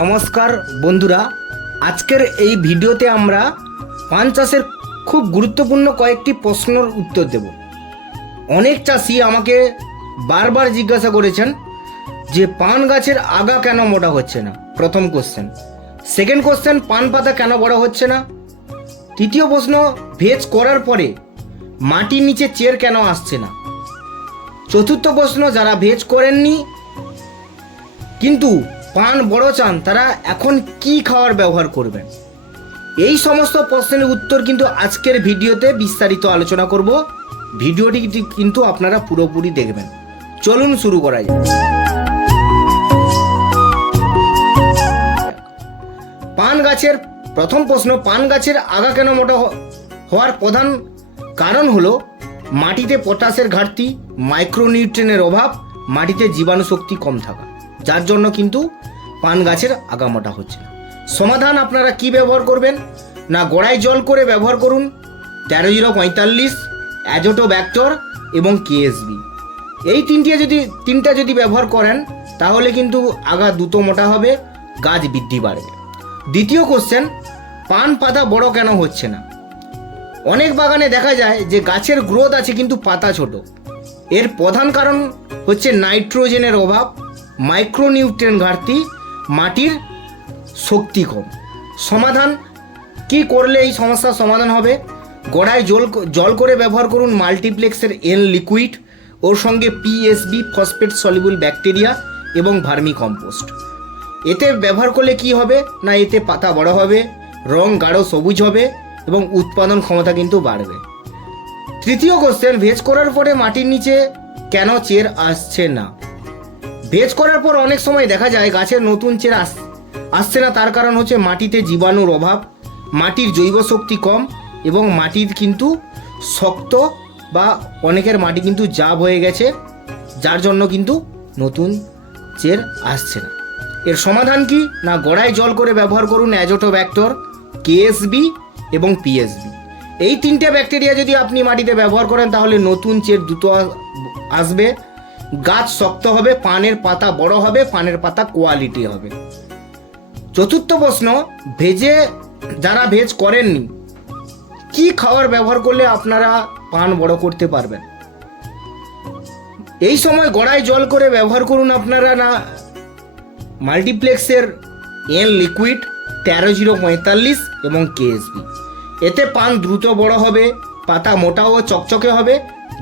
নমস্কার বন্ধুরা, আজকের এই ভিডিওতে আমরা পান চাষের খুব গুরুত্বপূর্ণ কয়েকটি প্রশ্নের উত্তর দেব। অনেক চাষি আমাকে বারবার জিজ্ঞাসা করেছেন যে পান গাছের আগা কেন মোটা হচ্ছে না, প্রথম কোশ্চেন। সেকেন্ড কোশ্চেন, পান পাতা কেন বড় হচ্ছে না। তৃতীয় প্রশ্ন, ভেজ করার পরে মাটির নিচে চের কেন আসছে না। চতুর্থ প্রশ্ন, যারা ভেজ করেননি কিন্তু পান বড় চান তারা এখন কি খাওয়ার ব্যবহার করবেন। এই সমস্ত প্রশ্নের উত্তর কিন্তু আজকের ভিডিওতে বিস্তারিত আলোচনা করব। ভিডিওটি কিন্তু আপনারা পুরোপুরি দেখবেন। চলুন শুরু করা যাক। পান গাছের প্রথম প্রশ্ন, পান গাছের আগা কেন মোটা হওয়ার প্রধান কারণ হলো মাটিতে পটাশের ঘাটতি, মাইক্রোনিউট্রিয়েন্টের অভাব, মাটিতে জীবাণু শক্তি কম থাকা, যার জন্য কিন্তু পান গাছের আগা মোটা হচ্ছে না। সমাধান আপনারা কি ব্যবহার করবেন না, গোড়ায় জল করে ব্যবহার করুন 13-0-45, অ্যাজোটোব্যাক্টর এবং কেএসবি। এই তিনটা যদি ব্যবহার করেন তাহলে কিন্তু আগা দ্রুত মোটা হবে, গাছ বৃদ্ধি বাড়বে। দ্বিতীয় কোশ্চেন, পান পাতা বড় কেন হচ্ছে না। অনেক বাগানে দেখা যায় যে গাছের গ্রোথ আছে কিন্তু পাতা ছোট। এর প্রধান কারণ হচ্ছে নাইট্রোজেনের অভাব, মাইক্রোনিউট্রিয়েন্ট ঘাটতি, মাটির শক্তি কম। সমাধান কি করলে এই সমস্যার সমাধান হবে? গোড়ায় জল করে ব্যবহার করুন মাল্টিপ্লেক্সের এন লিকুইড, ওর সঙ্গে পিএসবি ফসফেট সলিবল ব্যাকটেরিয়া এবং ভার্মি কম্পোস্ট। এতে ব্যবহার করলে কি হবে না, এতে পাতা বড় হবে, রং গাঢ় সবুজ হবে এবং উৎপাদন ক্ষমতা কিন্তু বাড়বে। তৃতীয় কোশ্চেন, ভেজ করার পরে মাটির নিচে কেন চের আসছে না। ভেজ করার পর অনেক সময় দেখা যায় গাছের নতুন চের আসছে না। তার কারণ হচ্ছে মাটিতে জীবাণুর অভাব, মাটির জৈব শক্তি কম এবং মাটির কিন্তু শক্ত বা অনেকের মাটি কিন্তু জাব হয়ে গেছে, যার জন্য কিন্তু নতুন চের আসছে না। এর সমাধান কি না, গোড়ায় জল করে ব্যবহার করুন অ্যাজোটোব্যাক্টর, কেএসবি এবং পিএসবি। এই তিনটে ব্যাকটেরিয়া যদি আপনি মাটিতে ব্যবহার করেন তাহলে নতুন চের দ্রুত আসবে, গাছ শক্ত হবে, পানের পাতা বড় হবে, পানের পাতা কোয়ালিটি হবে। চতুর্থ প্রশ্ন, যারা ভেজ করেননি কি খাবার ব্যবহার করলে আপনারা পান বড় করতে পারবেন। এই সময় গোড়ায় জল করে ব্যবহার করুন আপনারা না মাল্টিপ্লেক্সের এন লিকুইড, 13-0-45 এবং কেএসবি। এতে পান দ্রুত বড় হবে, পাতা মোটা ও চকচকে হবে,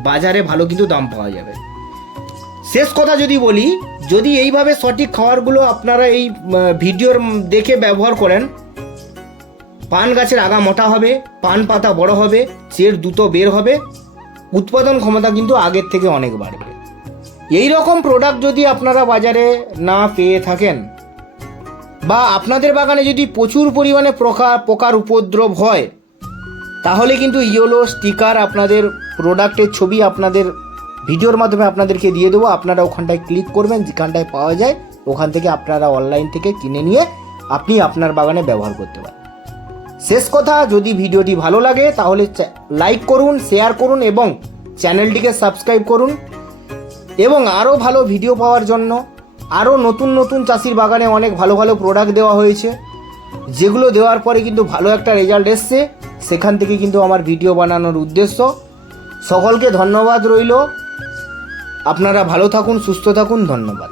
বাজারে ভালো কিন্তু দাম পাওয়া যাবে। শেষ কথা যদি বলি, যদি এইভাবে সঠিক খাবারগুলো আপনারা এই ভিডিওর দেখে ব্যবহার করেন, পান গাছের আগা মোটা হবে, পান পাতা বড় হবে, চের দ্রুত বের হবে, উৎপাদন ক্ষমতা কিন্তু আগের থেকে অনেক বাড়বে। এই রকম প্রোডাক্ট যদি আপনারা বাজারে না পেয়ে থাকেন বা আপনাদের বাগানে যদি প্রচুর পরিমাণে পোকার উপদ্রব হয়, তাহলে কিন্তু ইয়েলো স্টিকার আপনাদের প্রোডাক্টের ছবি আপনাদের ভিডিওর মাধ্যমে আপনাদেরকে দিয়ে দেবো। আপনারা ওখানটায় ক্লিক করবেন, যেখানটায় পাওয়া যায় ওখান থেকে আপনারা অনলাইন থেকে কিনে নিয়ে আপনি আপনার বাগানে ব্যবহার করতে পারেন। শেষ কথা, যদি ভিডিওটি ভালো লাগে তাহলে লাইক করুন, শেয়ার করুন এবং চ্যানেলটিকে সাবস্ক্রাইব করুন। এবং আরও ভালো ভিডিও পাওয়ার জন্য আরও নতুন নতুন চাষির বাগানে অনেক ভালো ভালো প্রোডাক্ট দেওয়া হয়েছে, যেগুলো দেওয়ার পরে কিন্তু ভালো একটা রেজাল্ট এসছে। সেখান থেকে কিন্তু আমার ভিডিও বানানোর উদ্দেশ্য। সকলকে ধন্যবাদ রইল। আপনারা ভালো থাকুন, সুস্থ থাকুন। ধন্যবাদ।